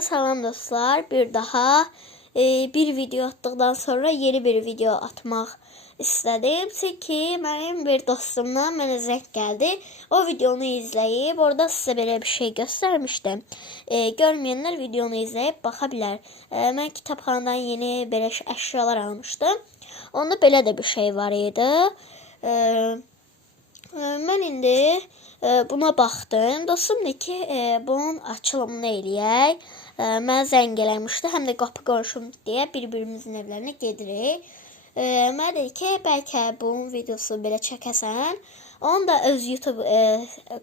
Herkese selam dostlar. Bir daha bir video attıktan sonra yeni bir video atmak istedim. Çünkü benim bir dostumdan mənə zəng gəldi. O videonu izleyip orada size böyle bir şey göstermiştim. Görmeyenler videonu izleyip bakabilir. Ben kitapxanadan yeni böyle əşyalar almıştım. Onda belə də bir şey var idi. Mən indi buna baxdım. Dostum dedi ki, bunun açılımını eləyək. Mən zəng eləmişdi, həm də qapı qonşum deyə bir-birimizin evlərinə gedirik. Mən dedi ki, bəlkə bunun videosunu belə çəkəsən. Onun da öz YouTube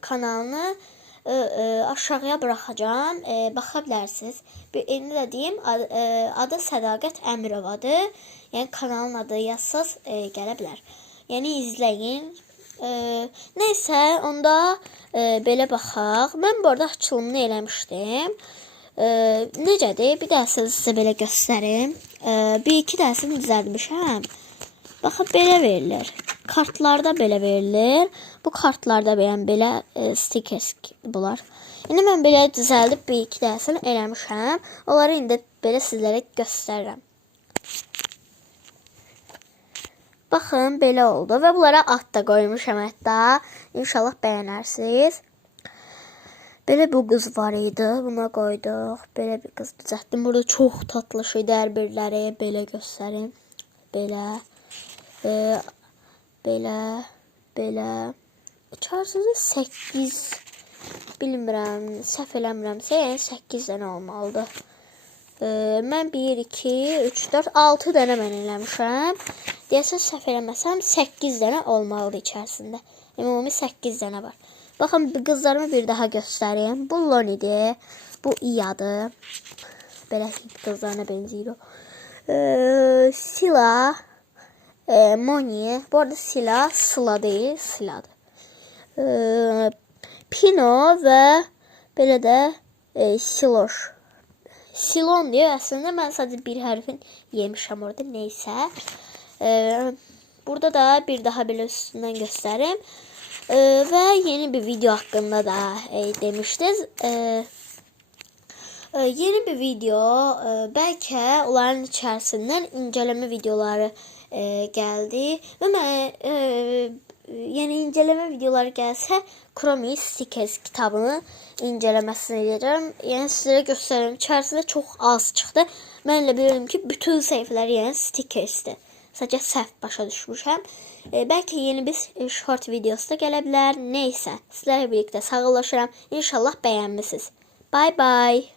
kanalını aşağıya buraxacağam. Baxa bilərsiniz. İndi də deyim, adı Sədaqət Əmirovadır. Yəni kanalın adı yazsaz gələ bilər. Yəni izləyin. Neyse onda belə baxaq. Mən bu arada açılımını eləmişdim. Necədir? Bir daha sizə belə göstərim. Bir-iki dərsini düzəltmişəm. Baxın belə verilir. Kartlarda belə verilir. Bu kartlarda belə stickers bunlar. İndi mən belə düzəldib bir-iki dərsini eləmişəm. Onları indi belə sizlərə göstərirəm. Baxın, belə oldu və bunlara ad da qoymuşam hətta. İnşallah bəyənərsiniz. Belə bu qız var idi. Buna qoyduq. Belə bir qız düzəltdim. Burada çox tatlı şeylər birləri. Belə göstərim. Belə. Belə. İçərisində 8 bilmirəm. Səhv eləmirəmsə, yəni 8 dənə olmalıdır. Mən 1, 2, 3, 4, 6 dənə mən eləmişəm. Deyəsən səhv eləməsəm 8 dənə olmalıdır içərisində. Ümumi 8 dənə var. Baxın, qızlarımı bir daha göstəreyim. Bu Lonidir. Bu İyadır. Belə qızlarına benzəyir o. Sila. Moni. Bu arada Sila Sıla deyil. Sila'dır. Pino və belə də Siloş. Silon diyor. Aslında ben sadece bir harfin yemişim orada. Neyse. Burada da bir daha böyle üstünden göstereyim. Ve yeni bir video hakkında da demiştiniz. Yeni bir video. Belki onların içerisinden inceleme videoları geldi. Ve ben yani inceleme videoları gelse Chromie Stickers kitabını incelemesini edeceğim. Yani sizlere göstereyim. İçerisinde çok az çıktı. Ben de biliyorum ki bütün sayfalar yani Stickers'ti. Sadece səhv başa düşmüşəm. Belki yeni bir short videosu da gələ bilər. Neyse. Sizlerle birlikte sağollaşıram. İnşallah bəyənmisiniz. Bye bye.